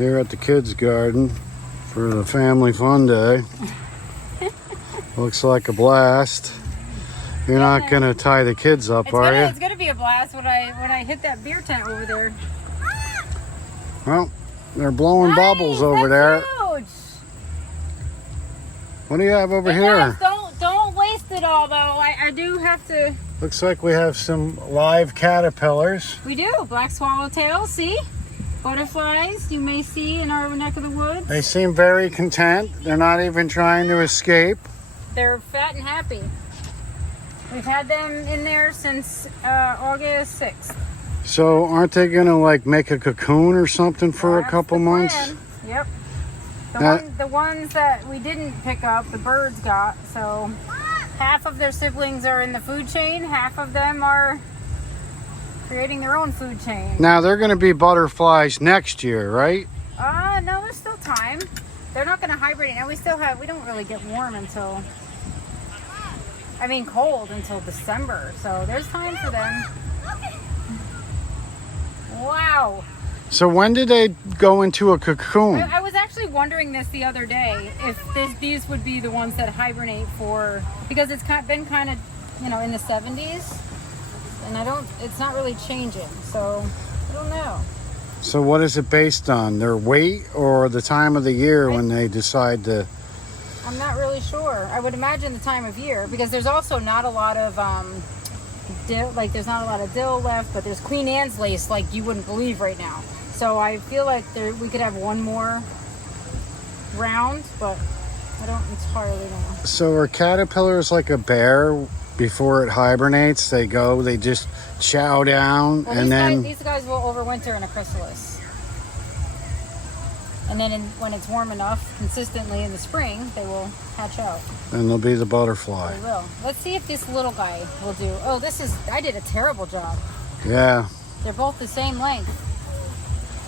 Here at the kids' garden for the family fun day. Looks like a blast. You're not gonna tie the kids up, are you? It's gonna be a blast when I hit that beer tent over there. Well, they're blowing bubbles over there. Huge. What do you have over here? Guys, don't waste it all though. I do have to. Looks like we have some live caterpillars. We do. Black swallowtail, see? Butterflies you may see in our neck of the woods. They seem very content. They're not even trying to escape. They're fat and happy. We've had them in there since August 6th. So aren't they gonna like make a cocoon or something for a couple months? Yep. The ones that we didn't pick up, the birds got. So half of their siblings are in the food chain. Half of them are creating their own food chain. Now they're gonna be butterflies next year, right? No, there's still time. They're not gonna hibernate. Now we don't really get warm until, cold until December. So there's time for them. Wow. So when did they go into a cocoon? I was actually wondering this the other day, if these would be the ones that hibernate for, because it's been kind of, in the 70s, and it's not really changing, so I don't know. So what is it based on? Their weight or the time of the year when they decide to? I'm not really sure. I would imagine the time of year, because there's also not a lot of dill, there's not a lot of dill left, but there's Queen Anne's lace like you wouldn't believe right now. So I feel like we could have one more round, but I don't entirely know. So are caterpillars like a bear? Before it hibernates, they just chow down, well, and these guys will overwinter in a chrysalis. And then when it's warm enough, consistently in the spring, they will hatch out. And they'll be the butterfly. They will. Let's see if this little guy will do. Oh, I did a terrible job. Yeah. They're both the same length.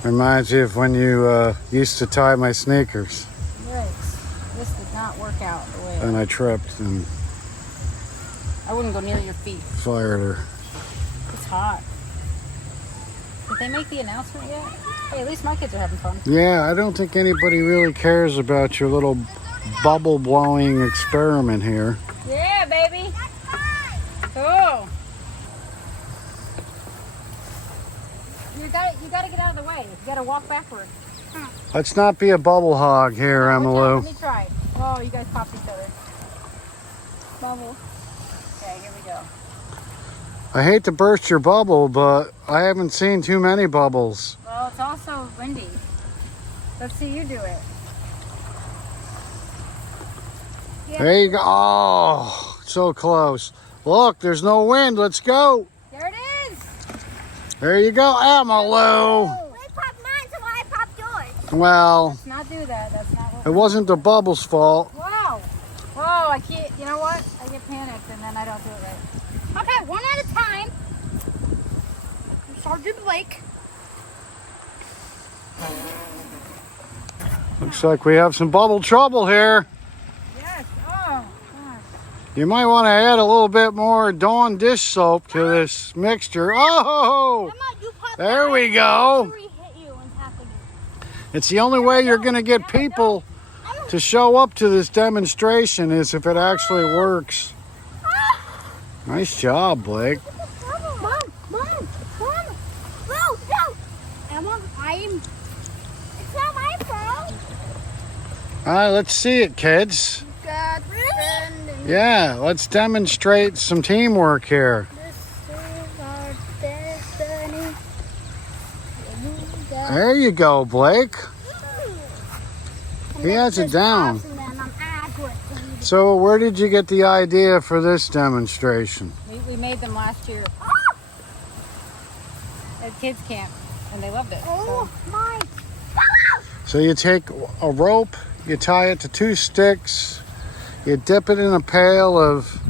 Reminds you of when you used to tie my sneakers. Right. This did not work out the way. And I tripped and I wouldn't go near your feet. Fired her. It's hot. Did they make the announcement yet? Hey, at least my kids are having fun. Yeah, I don't think anybody really cares about your little bubble blowing experiment here. Yeah, baby. Cool. You gotta get out of the way. You gotta walk backward. Let's not be a bubble hog here, Emmylou. Let me try. Oh, you guys popped each other. Bubble. Okay, here we go. I hate to burst your bubble, but I haven't seen too many bubbles. Well, it's also windy. Let's see you do it. Yeah. There you go. Oh, so close. Look, there's no wind. Let's go. There it is. There you go, Emmylou. We popped mine, so I popped yours. Well, Let's not do that. That's not what it wasn't the bubble's fault. Wow. Whoa, I can't. You know what? I get panicked and then I don't do it right. Okay, one at a time. Sergeant Blake. Looks like we have some bubble trouble here. Yes. Oh, gosh. You might want to add a little bit more Dawn dish soap to this mixture. Oh, Emma, you popped there mine. we go. Hit you and tapping you. It's the only way you're going to get people to show up to this demonstration is if it actually works. Nice job, Blake. Mom. No. Emma, it's not my fault. All right, let's see it, kids. God, really? Yeah, let's demonstrate some teamwork here. This is our destiny. There you go, Blake. He has it down. So where did you get the idea for this demonstration? We made them last year at kids camp, and they loved it. Oh my! So you take a rope, you tie it to 2 sticks, you dip it in a pail of,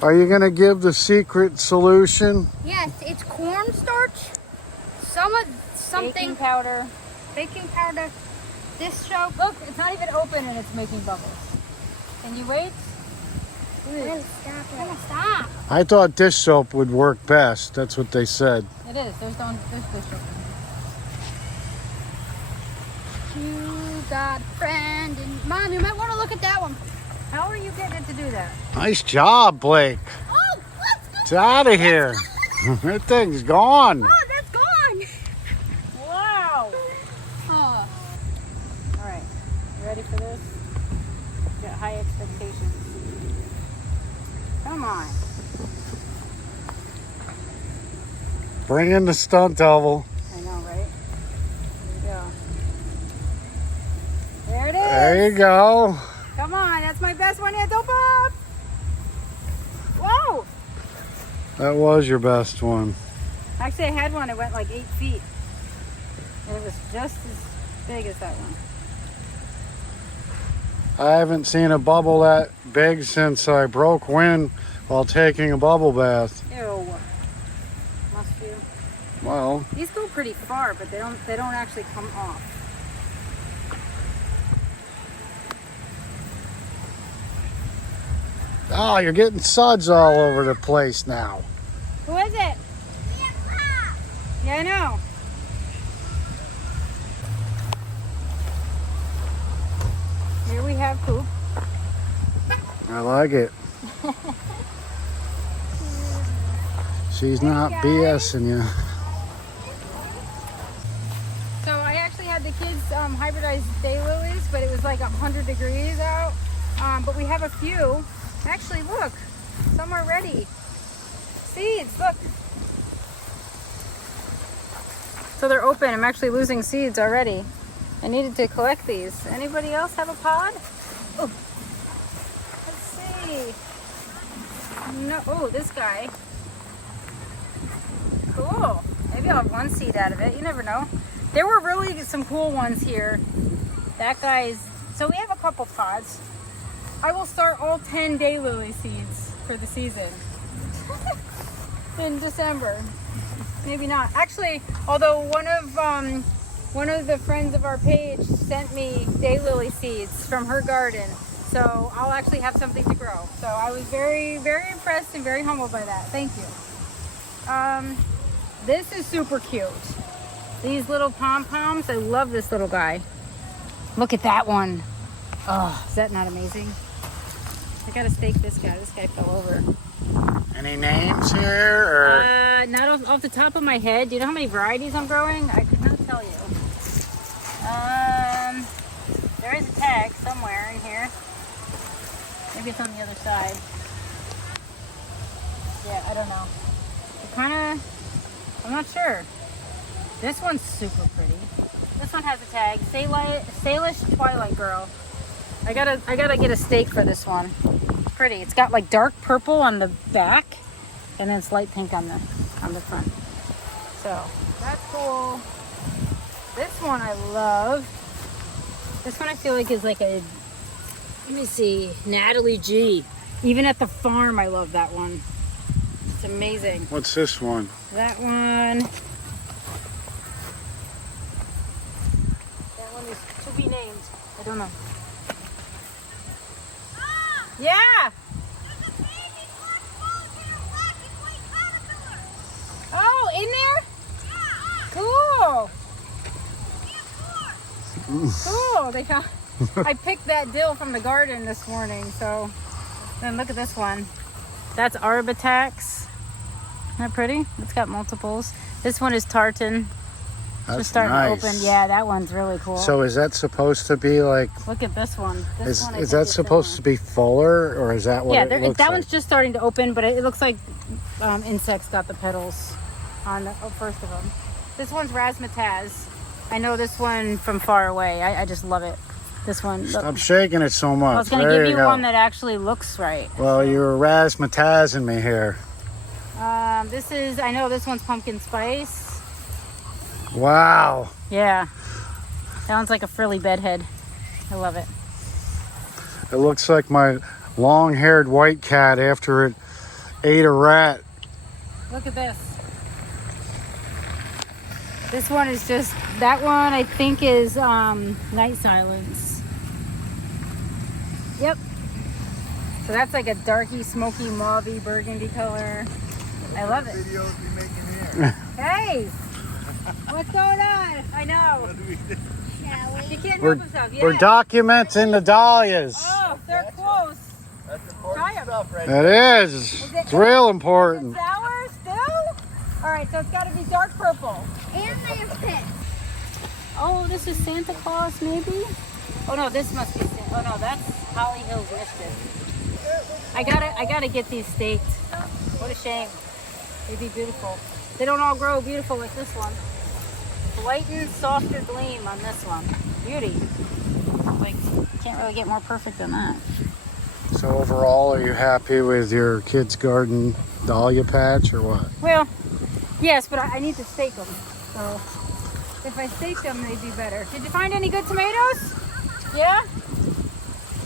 are you going to give the secret solution? Yes, it's cornstarch. Baking powder. Baking powder. Dish soap. Look, it's not even open and it's making bubbles. Can you wait? Stop. I thought dish soap would work best. That's what they said. It is. There's dish soap. You got a friend. And Mom, you might want to look at that one. How are you getting it to do that? Nice job, Blake. Oh, let's go. It's out of here. That thing's gone. Oh, that's gone. Wow. Oh. All right. You ready for this? Got high expectations. Come on. Bring in the stunt double. I know, right? Here we go. There it is. There you go. Come on, that's my best one yet. Don't pop. Whoa. That was your best one. Actually, I had one that went like 8 feet. And it was just as big as that one. I haven't seen a bubble that big since I broke wind while taking a bubble bath. Ew. Must you. Well, These go pretty far, but they don't actually come off. oh, you're getting suds all over the place now. Who is it? Yeah, I know. Here we have poop. I like it. She's not BSing you. So I actually had the kids hybridize daylilies, but it was like 100 degrees out. But we have a few. Actually, look, some are ready. Seeds, look. So they're open. I'm actually losing seeds already. I needed to collect these. Anybody else have a pod? Oh, let's see. No, oh, this guy. Cool. Maybe I'll have one seed out of it. You never know. There were really some cool ones here. That guy's. So we have a couple pods. I will start all 10 daylily seeds for the season in December. Maybe not. Actually, although one of the friends of our page sent me daylily seeds from her garden, so I'll actually have something to grow. So I was very, very impressed and very humbled by that. Thank you. This is super cute. These little pom-poms, I love this little guy. Look at that one. Oh, is that not amazing? I gotta stake this guy. This guy fell over. Any names here? Or? Not off the top of my head. Do you know how many varieties I'm growing? I could not tell you. There is a tag somewhere in here. Maybe it's on the other side. Yeah, I don't know. It kind of, I'm not sure. This one's super pretty. This one has a tag. Salish Twilight Girl. I gotta get a stake for this one. It's pretty. It's got like dark purple on the back, and then it's light pink on the front. So that's cool. This one I love. This one I feel like is like a, let me see, Natalie G. Even at the farm, I love that one. It's amazing. What's this one? That one is to be named. I don't know. Yeah. Oh, in there? Cool. Cool. They found. I picked that dill from the garden this morning. So then look at this one. That's Arbitax. Isn't that pretty? It's got multiples. This one is tartan. That's Just starting nice. to open. Yeah, that one's really cool. So is that supposed to be like? Look at this one. This one Is that supposed to be fuller, or is that what yeah, it looks that like? one's just starting to open, but it looks like insects got the petals on the first of them. This one's razzmatazz. I know this one from far away. I just love it. This one. Look. Stop shaking it so much. I was going to There give you go. one that actually looks right. Well, you were razzmatazzing me here. This is, I know this one's pumpkin spice. Wow. Yeah. That one's like a frilly bedhead. I love it. It looks like my long-haired white cat after it ate a rat. Look at this. This one is just, that one I think is Night Silence. Yep. So that's like a darky, smoky, mauvey, burgundy color. I love it. Videos we making here. Hey, what's going on? I know. Shall He we? can't We're, help himself. Yeah. we're documenting the Dahlias. Oh, they're close. That's important Try 'em. stuff right It is. It's real important. Sour still? All right, so it's got to be dark purple. And they have pits. Oh, this is Santa Claus, maybe? Oh no, this must be. Oh no, that's Holly Hills Mischief. I gotta get these staked. What a shame. They'd be beautiful. They don't all grow beautiful like this one. Lighten, softer gleam on this one. Beauty. Like, can't really get more perfect than that. So overall, are you happy with your kids' garden dahlia patch or what? Well, yes, but I need to stake them. So if I stake them, they'd be better. Did you find any good tomatoes? Yeah?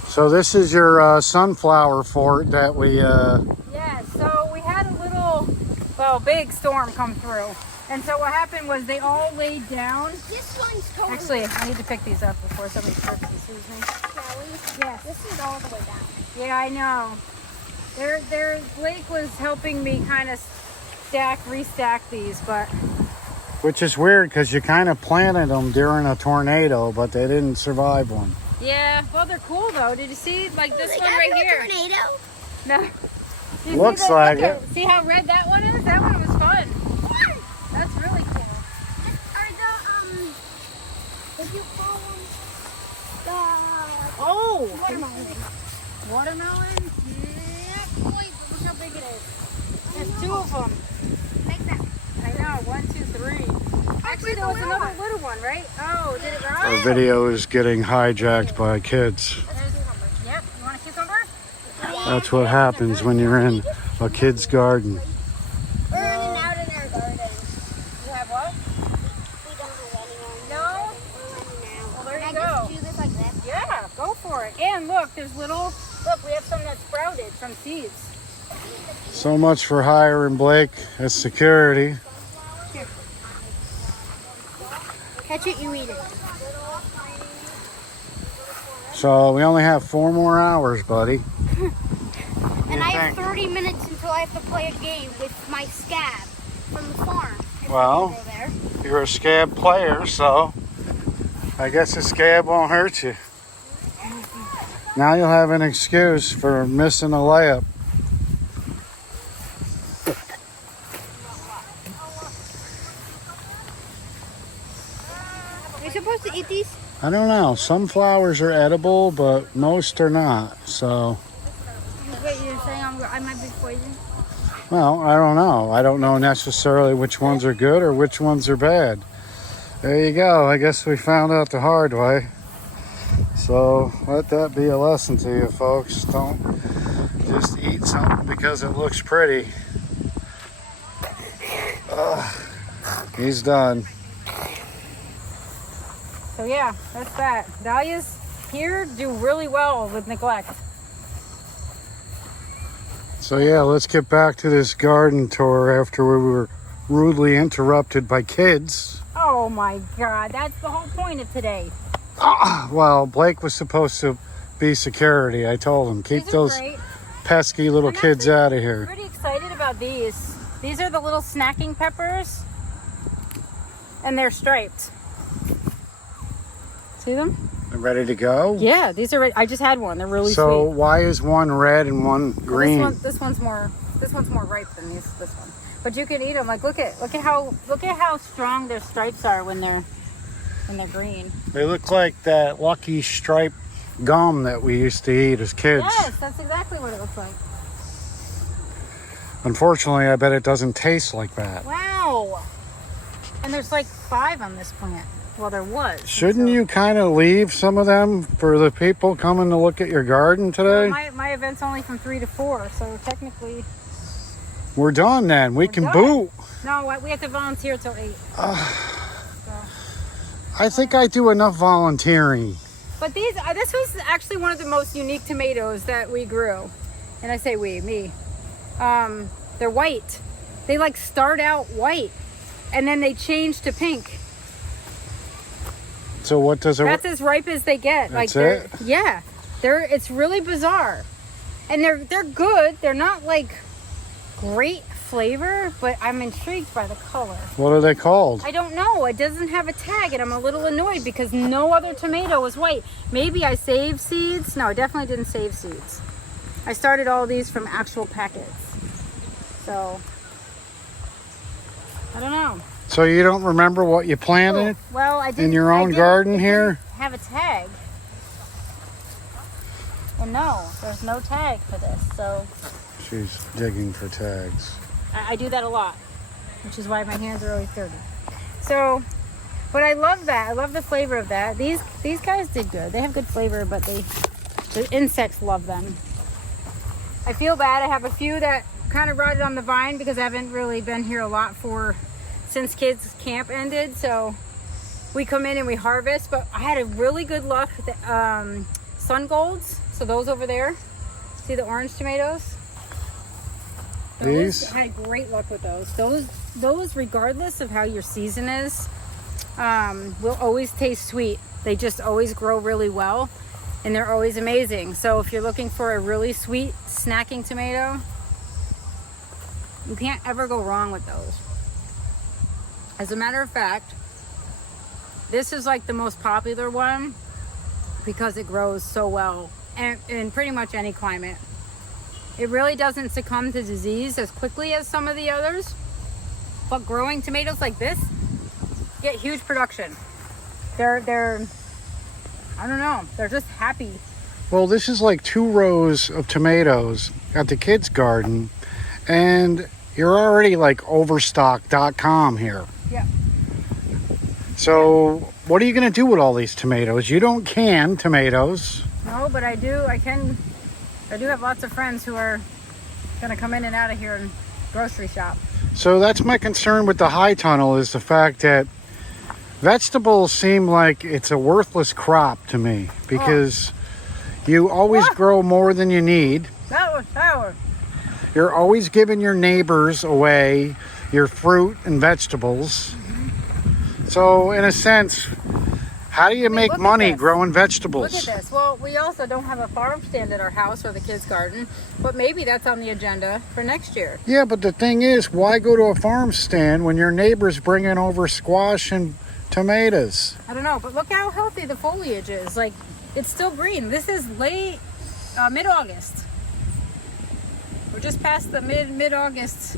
So this is your sunflower fort that we, Yeah, so we had a little, well, big storm come through. And so what happened was they all laid down. This one's totally. Actually, I need to pick these up before somebody trips and sees me. Shall we? Yes. This is all the way down. Yeah, I know. Blake was helping me kind of restack these, but which is weird because you kind of planted them during a tornado, but they didn't survive one. yeah, well, they're cool though. Did you see, like this They one got right no here? tornado. No. Do you Looks see like look it. See how red that one is? That one was fun. That's really cool. Are the if you call them the Oh, watermelon? watermelon? Yeah, boy, look how big it is. There's two of them. Like that. I know, 1, 2, 3. Actually, there was another little one, right? Oh, did it Our rise? video is getting hijacked by kids. Yep, you want a cucumber? That's what happens when you're in a kid's garden. We're running out in our garden. You have what? We don't have anyone. No? We're running out. Well, there Can you I just go. do this like this? Yeah, go for it. And look, there's look, we have some that sprouted from seeds. So much for hiring Blake as security. Catch it, you eat it. So we only have 4 more hours, buddy. And I have think? 30 minutes until I have to play a game with my scab from the farm. If Well. I can go there. You're a scab player, so I guess a scab won't hurt you. Now you'll have an excuse for missing a layup. Are you supposed to eat these? I don't know. Some flowers are edible, but most are not. So, Wait, you're saying I might be poisoned? well, I don't know. I don't know necessarily which ones are good or which ones are bad. There you go. I guess we found out the hard way. So let that be a lesson to you, folks. Don't just eat something because it looks pretty. He's done. So yeah, that's that. Dahlias here do really well with neglect. So yeah, let's get back to this garden tour after we were rudely interrupted by kids. Oh my God, that's the whole point of today. Well, Blake was supposed to be security. I told him, keep These are those great. pesky little I'm kids actually out of here. Pretty excited about these. These are the little snacking peppers, and they're striped. See them? Ready to go? Yeah, these are. I just had one. They're really So sweet. why is one red and one green? This one's more ripe than this one. But you can eat them. Like look at how strong their stripes are when they're green. They look like that Lucky Stripe gum that we used to eat as kids. Yes, that's exactly what it looks like. Unfortunately, I bet it doesn't taste like that. Wow. And there's like 5 on this plant. Well, there was. Shouldn't you kind of leave some of them for the people coming to look at your garden today? My event's only from 3 to 4, so technically. We're done then. We can done. boot. No, we have to volunteer till 8. I think I do enough volunteering. But this was actually one of the most unique tomatoes that we grew. And I say we, me. They're white. They like start out white and then they change to pink. So what does it? That's as ripe as they get. That's like it? Yeah. It's really bizarre. And they're good. They're not like great flavor, but I'm intrigued by the color. What are they called? I don't know. It doesn't have a tag, and I'm a little annoyed because no other tomato is white. Maybe I saved seeds. No, I definitely didn't save seeds. I started all these from actual packets. So, I don't know. So you don't remember what you planted Well, I didn't. in your own garden here? Have a tag. And no, there's no tag for this. So She's digging for tags. I do that a lot, which is why my hands are always dirty. So, but I love that. I love the flavor of that. These guys did good. They have good flavor, but the insects love them. I feel bad. I have a few that kind of rotted on the vine because I haven't really been here a lot since kids camp ended. So we come in and we harvest, but I had a really good luck with the sun golds. So those over there, see the orange tomatoes? These? I had great luck with those. Those, regardless of how your season is, will always taste sweet. They just always grow really well, and they're always amazing. So if you're looking for a really sweet snacking tomato, you can't ever go wrong with those. As a matter of fact, this is like the most popular one because it grows so well in pretty much any climate. It really doesn't succumb to disease as quickly as some of the others, but growing tomatoes like this get huge production. They're I don't know, they're just happy. Well, this is like 2 rows of tomatoes at the kids' garden, and you're already like overstock.com here. Yeah. So what are you going to do with all these tomatoes? You don't can tomatoes. No, but I do have lots of friends who are gonna come in and out of here and grocery shop. So that's my concern with the high tunnel, is the fact that vegetables seem like it's a worthless crop to me, because you always grow more than you need. That was sour. You're always giving your neighbors away your fruit and vegetables. So in a sense, how do you make look at money this. growing vegetables? Look at this. Well, we also don't have a farm stand at our house or the kids' garden, but maybe that's on the agenda for next year. Yeah, but the thing is, why go to a farm stand when your neighbor's bringing over squash and tomatoes? I don't know, but look how healthy the foliage is. Like, it's still green. This is late, mid-August. We're just past the mid-August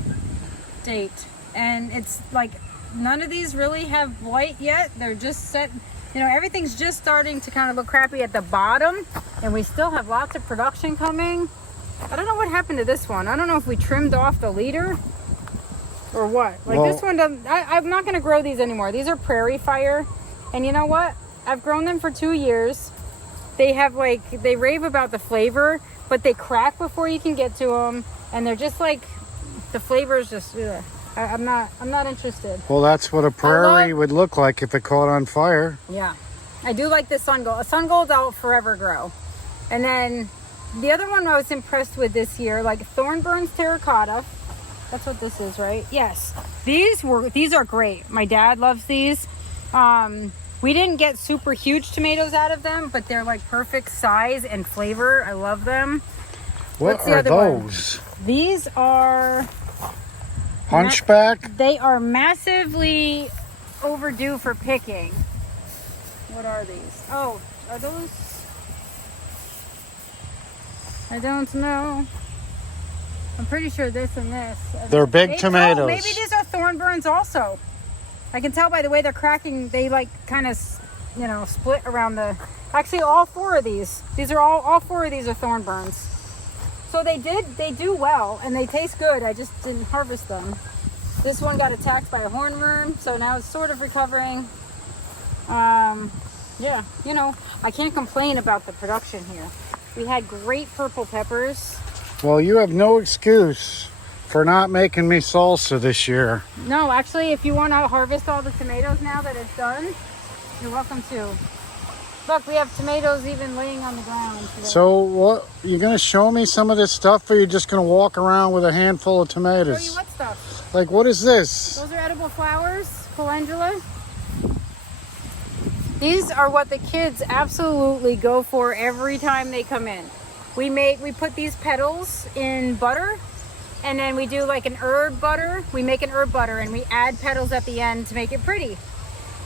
date, and it's like none of these really have blight yet. They're just set. You know, everything's just starting to kind of look crappy at the bottom, and we still have lots of production coming. I don't know what happened to this one. I don't know if we trimmed off the leader or what. Like, well, this one doesn't. I'm not going to grow these anymore. These are prairie fire, and you know what? I've grown them for 2 years. They have they rave about the flavor, but they crack before you can get to them, and they're just like, the flavor is just. Ugh. I'm not interested. Well, that's what a prairie would look like if it caught on fire. Yeah. I do like this sun gold. A sun gold I'll forever grow. And then the other one I was impressed with this year, like Thornburns terracotta. That's what this is, right? Yes. These are great. My dad loves these. We didn't get super huge tomatoes out of them, but they're like perfect size and flavor. I love them. What What's the are other one? those? These are Hunchback? They are massively overdue for picking. What are these? Oh, are those? I don't know. I'm pretty sure this and this. They're big tomatoes. Oh, maybe these are Thornburns also. I can tell by the way they're cracking. They like kind of, split around the. Actually, all 4 of these. These are all 4 of these are Thornburns. So they do well, and they taste good. I just didn't harvest them. This one got attacked by a hornworm, so now it's sort of recovering. Yeah, I can't complain about the production here. We had great purple peppers. Well, you have no excuse for not making me salsa this year. No, actually, if you want to harvest all the tomatoes now that it's done, you're welcome to. Look, we have tomatoes even laying on the ground today. So what, you gonna show me some of this stuff, or are you just gonna walk around with a handful of Show tomatoes? you what stuff? Like, what is this? Those are edible flowers, calendula. These are what the kids absolutely go for every time they come in. We put these petals in butter And then we do like an herb butter. We make an herb butter and we add petals at the end to make it pretty.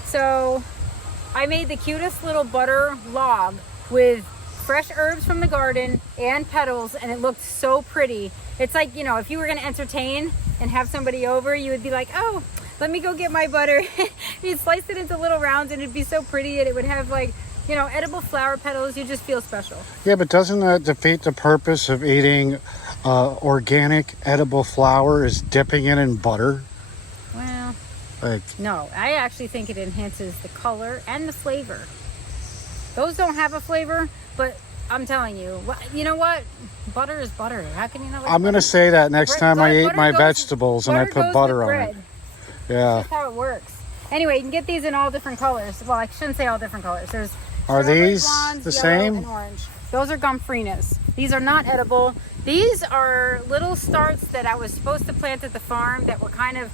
So I made the cutest little butter log with fresh herbs from the garden and petals, and it looked so pretty. It's like, you know, if you were going to entertain and have somebody over, you would be like, oh, let me go get my butter. You'd slice it into little rounds and it'd be so pretty, and it would have like, you know, edible flower petals. You just feel special. Yeah, but doesn't that defeat the purpose of eating organic edible flour, is dipping it in butter? Well, Like, no, I actually think it enhances the color and the flavor. Those don't have a flavor, but I'm telling you, you know what? Butter is butter. How can you not like I'm going to say that next time I eat my goes- vegetables and I put butter on it. Yeah. That's how it works. Anyway, you can get these in all different colors. Well, I shouldn't say all different colors. There's Are strawberry these blondes, the yellow, same? and orange. Those are gomphrenias. These are not edible. These are little starts that I was supposed to plant at the farm that were kind of,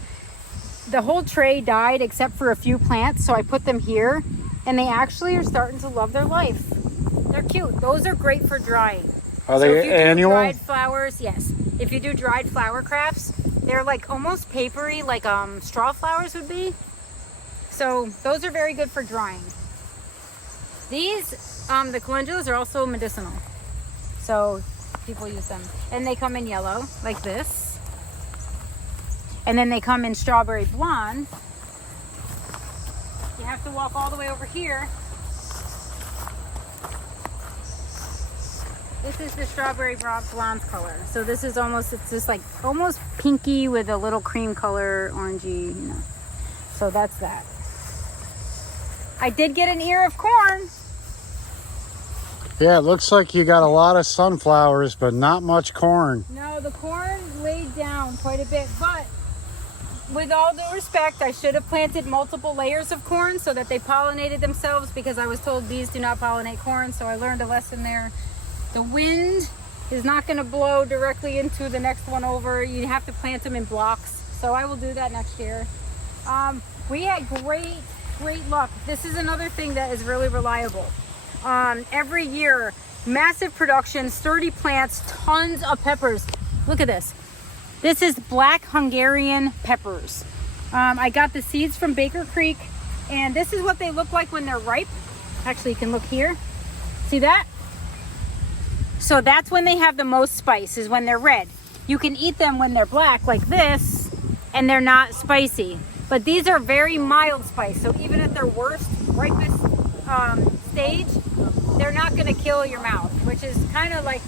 the whole tray died except for a few plants, so I put them here, and they actually are starting to love their life. They're cute. Those are great for drying. Are So if they you do annual? dried flowers, yes. If you do dried flower crafts, they're like almost papery, like straw flowers would be. So those are very good for drying. These, the calendulas are also medicinal. So people use them. And they come in yellow, like this. And then they come in strawberry blonde. You have to walk all the way over here. This is the strawberry blonde color. So this is almost, it's just like almost pinky with a little cream color, orangey, you know. So that's that. I did get an ear of corn. Yeah, it looks like you got a lot of sunflowers, but not much corn. No, the corn laid down quite a bit, but with all due respect, I should have planted multiple layers of corn so that they pollinated themselves, because I was told bees do not pollinate corn, so I learned a lesson there. The wind is not going to blow directly into the next one over. You have to plant them in blocks. So I will do that next year. We had great luck. This is another thing that is really reliable. Every year, massive production, sturdy plants, tons of peppers. Look at this. This is black Hungarian peppers. I got the seeds from Baker Creek, and this is what they look like when they're ripe. Actually, you can look here. See that? So that's when they have the most spice, is when they're red. You can eat them when they're black, like this, and they're not spicy. But these are very mild spice, so even at their worst, ripest stage, they're not gonna kill your mouth, which is kind of like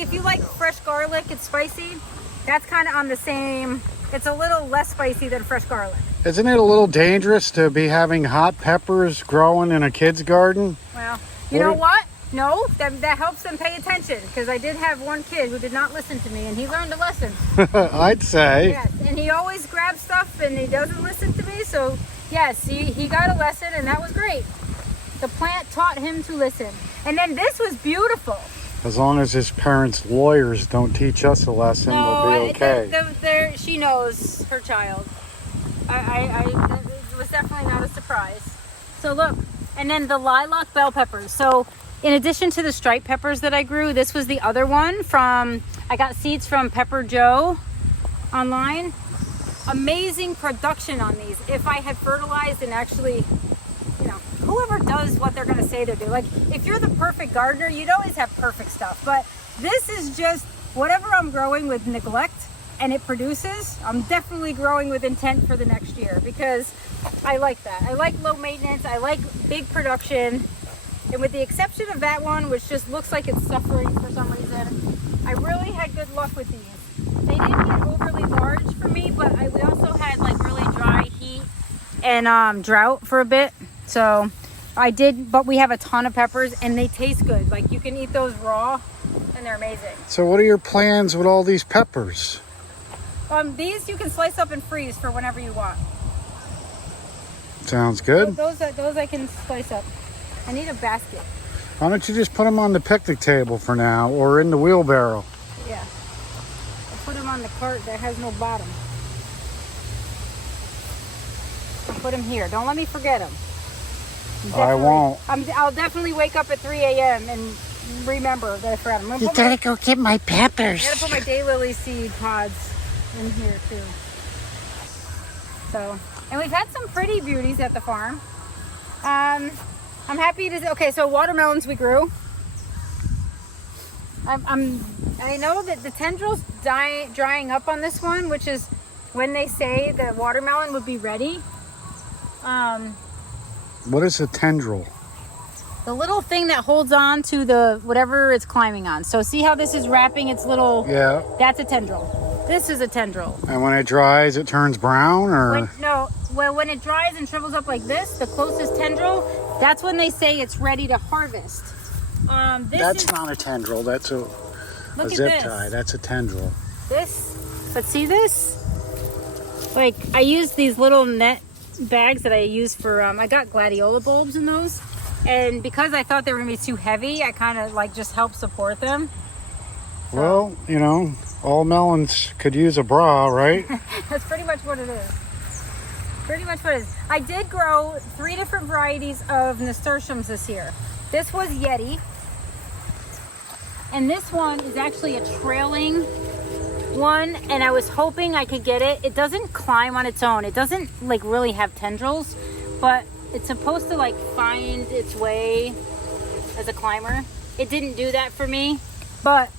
if you like fresh garlic, it's spicy. That's kind of on the same, it's a little less spicy than fresh garlic. Isn't it a little dangerous to be having hot peppers growing in a kid's garden? Well, you know what? No, that helps them pay attention, because I did have one kid who did not listen to me, and he learned a lesson. I'd say. Yes, and he always grabs stuff and he doesn't listen to me, so yes, he got a lesson, and that was great. The plant taught him to listen. And then this was beautiful. As long as his parents' lawyers don't teach us a lesson, we'll be okay. She knows her child. It was definitely not a surprise. So look, and then the lilac bell peppers. So in addition to the striped peppers that I grew, this was the other one I got seeds from Pepper Joe online. Amazing production on these. If I had fertilized and actually, you know, whoever does what they're gonna say they do. Like, if you're the perfect gardener, you'd always have perfect stuff. But this is just whatever I'm growing with neglect and it produces, I'm definitely growing with intent for the next year, because I like that. I like low maintenance, I like big production. And with the exception of that one, which just looks like it's suffering for some reason, I really had good luck with these. They didn't get overly large for me, but we also had like really dry heat and drought for a bit. So but we have a ton of peppers, and they taste good. Like, you can eat those raw, and they're amazing. So what are your plans with all these peppers? These you can slice up and freeze for whenever you want. Sounds good. Those I can slice up. I need a basket. Why don't you just put them on the picnic table for now, or in the wheelbarrow? Yeah. I'll put them on the cart that has no bottom. I'll put them here. Don't let me forget them. I won't. I'll definitely wake up at 3 a.m. and remember that I forgot. I'm gonna You put gotta go get my I peppers. gotta put my daylily seed pods in here too. So, and we've had some pretty beauties at the farm. I'm happy to. Okay, so watermelons we grew. I know that the tendrils drying up on this one, which is when they say the watermelon would be ready. What is a tendril? The little thing that holds on to the whatever it's climbing on. So see how this is wrapping its little. Yeah. That's a tendril. This is a tendril. And when it dries, it turns brown, or? When it dries and shrivels up like this, the closest tendril, that's when they say it's ready to harvest. That's not a tendril. That's a zip tie. That's a tendril. But see this? Like, I use these little net bags that I use for, I got gladiola bulbs in those. And because I thought they were going to be too heavy, I kind of like just help support them. So. Well, you know, all melons could use a bra, right? That's pretty much what it is. Pretty much what it is. I did grow 3 different varieties of nasturtiums this year. This was Yeti. And this one is actually a trailing one. And I was hoping I could get it. It doesn't climb on its own. It doesn't like really have tendrils. But it's supposed to like find its way as a climber. It didn't do that for me. But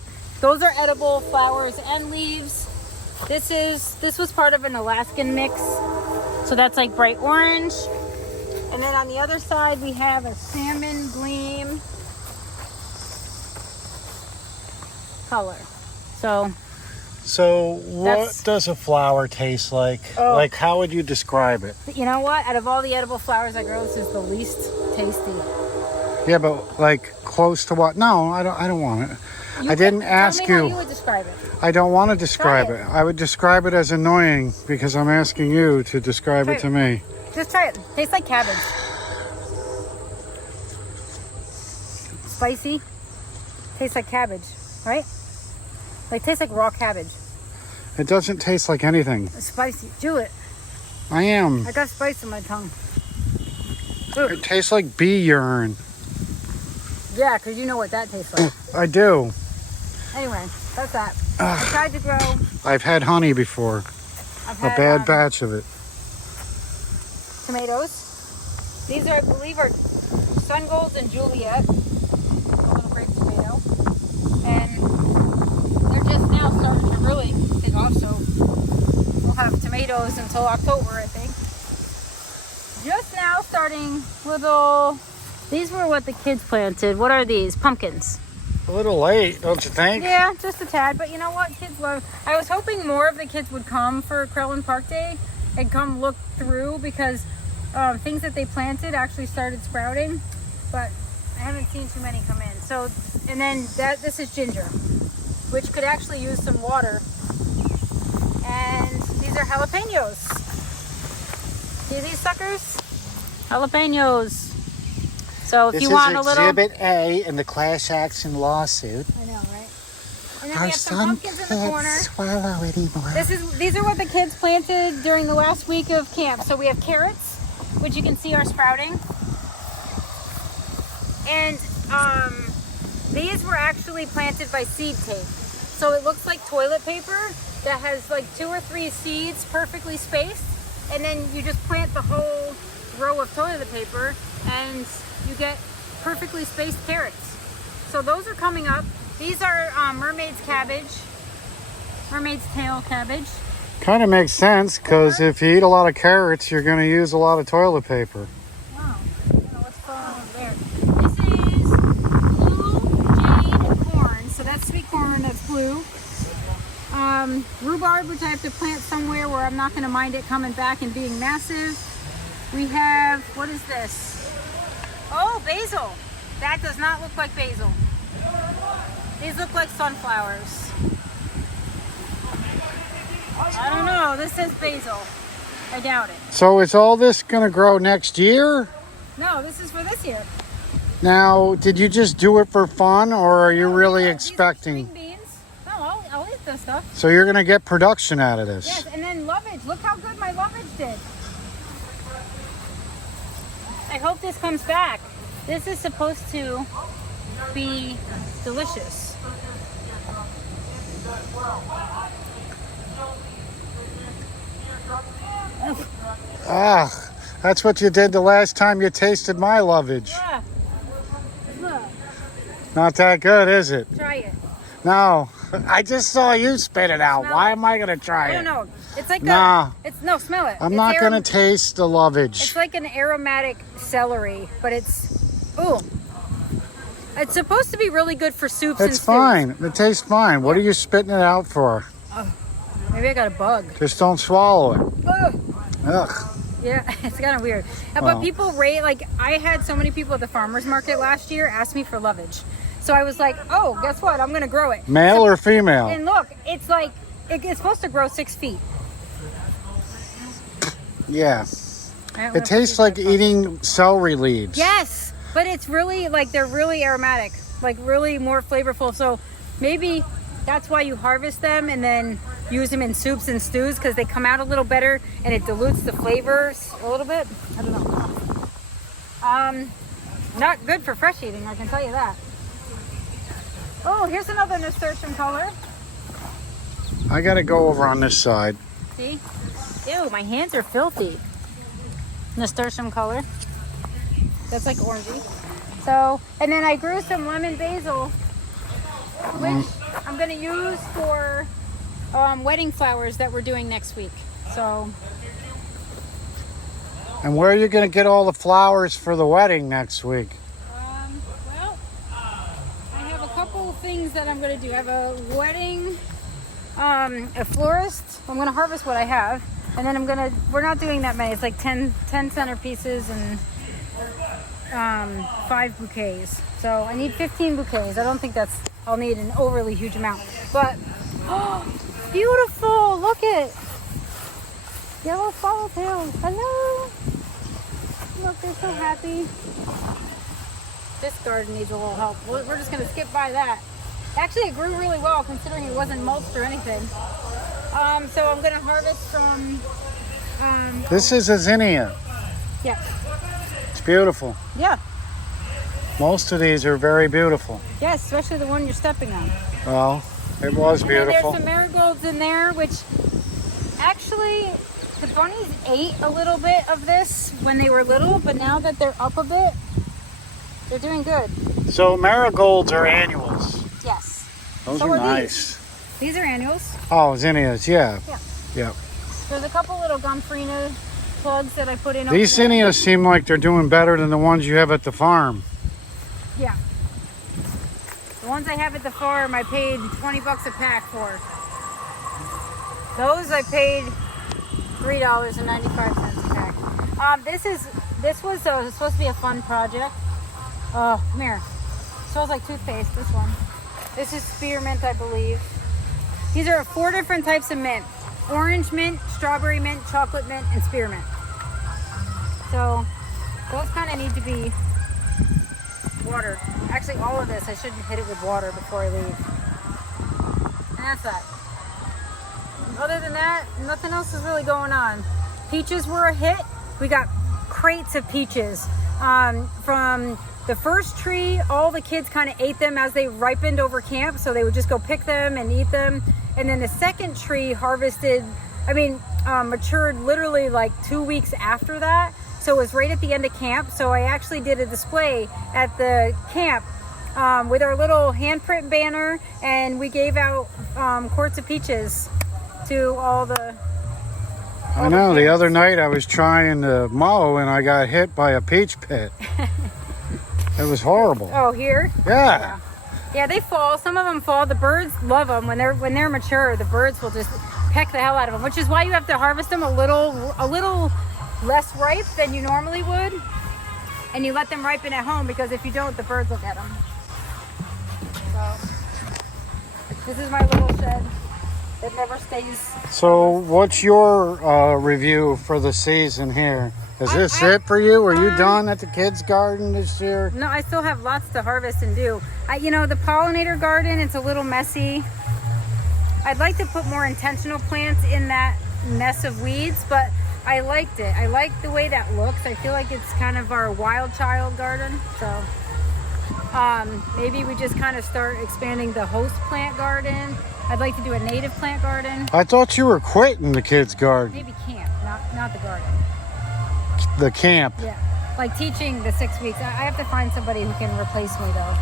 those are edible flowers and leaves. This was part of an Alaskan mix. So that's like bright orange. And then on the other side, we have a salmon gleam color. So what does a flower taste like? Oh. Like, how would you describe it? But you know what? Out of all the edible flowers I grow, this is the least tasty. Yeah, but like close to what? No, I don't want it. I didn't ask Tell me you. how you would describe it. I don't want to describe Try it. it. I would describe it as annoying because I'm asking you to describe it to me. Just try it. Tastes like cabbage. Spicy. Tastes like cabbage, right? Like tastes like raw cabbage. It doesn't taste like anything. It's spicy. Do it. I am. I got spice in my tongue. It tastes like bee urine. Yeah, because you know what that tastes like. I do. Anyway, that's that. I tried to grow. I've had honey before. I've A had, bad batch of it. tomatoes. These are, I believe, are Sun Golds and Juliet. A little grape tomato. And they're just now starting to really take off, so we'll have tomatoes until October, I think. Just now starting little, these were what the kids planted. What are these? Pumpkins. A little late, don't you think? Yeah, just a tad, but you know what? Kids love. I was hoping more of the kids would come for Krellin Park Day and come look through because things that they planted actually started sprouting, but I haven't seen too many come in. So, and then this is ginger, which could actually use some water. And these are jalapenos. See these suckers? Jalapenos. So if you want a little, Exhibit A in the class action lawsuit. I know, right? And then we have some pumpkins in the corner. Swallow anymore. These are what the kids planted during the last week of camp. So we have carrots, which you can see are sprouting. And these were actually planted by seed tape. So it looks like toilet paper that has like 2 or 3 seeds perfectly spaced. And then you just plant the whole row of toilet paper and you get perfectly spaced carrots. So those are coming up. These are mermaid's cabbage, mermaid's tail cabbage. Kind of makes sense because if you eat a lot of carrots, you're going to use a lot of toilet paper. Wow, I don't know what's going on there. This is blue jade corn, so that's sweet corn that's blue. Rhubarb, which I have to plant somewhere where I'm not going to mind it coming back and being massive. We have, what is this? Oh, basil. That does not look like basil. These look like sunflowers. I don't know. This says basil. I doubt it. So is all this going to grow next year? No, this is for this year. Now, did you just do it for fun or are you really These are expecting? string beans. No, I'll eat this stuff. So you're going to get production out of this? Yes, and then lovage. Look how good my lovage did. I hope this comes back. This is supposed to be delicious. Ah, that's what you did the last time you tasted my lovage. Ah, look, Not that good, is it? try it. No, I just saw you spit it out. Smell Why it. am I gonna try I it? don't know. It's like Nah. no, smell it. I'm It's not gonna taste the lovage. It's like an aromatic celery, but ooh. It's supposed to be really good for soups and It's stews. fine. It tastes fine. What are you spitting it out for? Maybe I got a bug. Just don't swallow it. Ugh. Ugh. Yeah, it's kind of weird. Wow. But people rate, like, I had so many people at the farmer's market last year ask me for lovage. So I was like, oh, guess what? I'm going to grow it. Male or female? And look, it's like, it's supposed to grow 6 feet. Yeah. I don't know It if tastes it's like that eating celery leaves. Yes, but it's really, like, they're really aromatic, like, really more flavorful. So maybe that's why you harvest them and then use them in soups and stews, because they come out a little better and it dilutes the flavors a little bit. I don't know. Not good for fresh eating, I can tell you that. Oh, here's another nasturtium color. I gotta go over on this side. See? Ew, my hands are filthy. Nasturtium color. That's like orangey. So, and then I grew some lemon basil, which I'm gonna use for wedding flowers that we're doing next week. So, And where are you gonna get all the flowers for the wedding next week? well, I have a couple of things that I'm gonna do. I have a wedding, a florist. I'm gonna harvest what I have, and then we're not doing that many. It's like 10 centerpieces and 5 bouquets. So I need 15 bouquets. I don't think I'll need an overly huge amount. But, oh, beautiful! Look it! Yellow swallowtails. Hello! Look, they're so happy. This garden needs a little help. We're just gonna skip by that. Actually, it grew really well considering it wasn't mulched or anything. So I'm gonna harvest from. This is a zinnia. Yeah. It's beautiful. Yeah. Most of these are very beautiful. Yes, especially the one you're stepping on. Well, it was And then beautiful. there's some marigolds in there, which actually the bunnies ate a little bit of this when they were little, but now that they're up a bit, they're doing good. So marigolds are annuals. Yes. Those So are are nice. These are annuals. Oh, zinnias, yeah. Yeah. Yeah. There's a couple little gomphrena plugs that I put in. These over there. zinnias seem like they're doing better than the ones you have at the farm. Yeah. The ones I have at the farm, I paid $20 a pack for. Those I paid $3.95 a pack. This was supposed to be a fun project. Oh, come here. Smells like toothpaste, this one. This is spearmint, I believe. These are 4 different types of mint. Orange mint, strawberry mint, chocolate mint, and spearmint. So, those kind of need to be watered. Actually, all of this, I shouldn't hit it with water before I leave. And that's that. Other than that, nothing else is really going on. Peaches were a hit. We got crates of peaches. From the first tree, all the kids kind of ate them as they ripened over camp, so they would just go pick them and eat them. And then the second tree matured literally like 2 weeks after that. So it was right at the end of camp. So I actually did a display at the camp with our little handprint banner, and we gave out quarts of peaches to all the. I know, the other night I was trying to mow and I got hit by a peach pit. It was horrible. Oh, here? Yeah. Yeah, they fall. Some of them fall. The birds love them. When they're mature, the birds will just peck the hell out of them, which is why you have to harvest them a little less ripe than you normally would. And you let them ripen at home, because if you don't, the birds will get them. So, this is my little shed. It never stays. So what's your review for the season here? Is this it for you? Are you done at the kids' garden this year? No, I still have lots to harvest and do. The pollinator garden, it's a little messy. I'd like to put more intentional plants in that mess of weeds, but I liked it. I like the way that looks. I feel like it's kind of our wild child garden. So Maybe we just kind of start expanding the host plant garden. I'd like to do a native plant garden. I thought you were quitting the kids' garden. Maybe camp, not the garden. The camp. Yeah, like teaching the 6 weeks. I have to find somebody who can replace me though.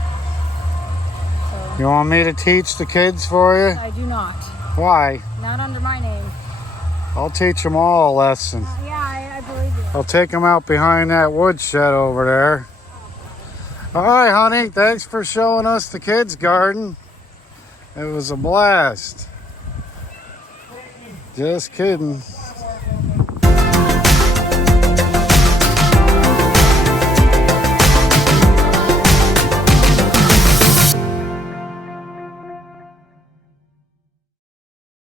So You want me to teach the kids for you? I do not. Why? Not under my name. I'll teach them all a lesson. Yeah, I believe you. I'll take them out behind that woodshed over there. All right, honey. Thanks for showing us the kids' garden. It was a blast. Just kidding.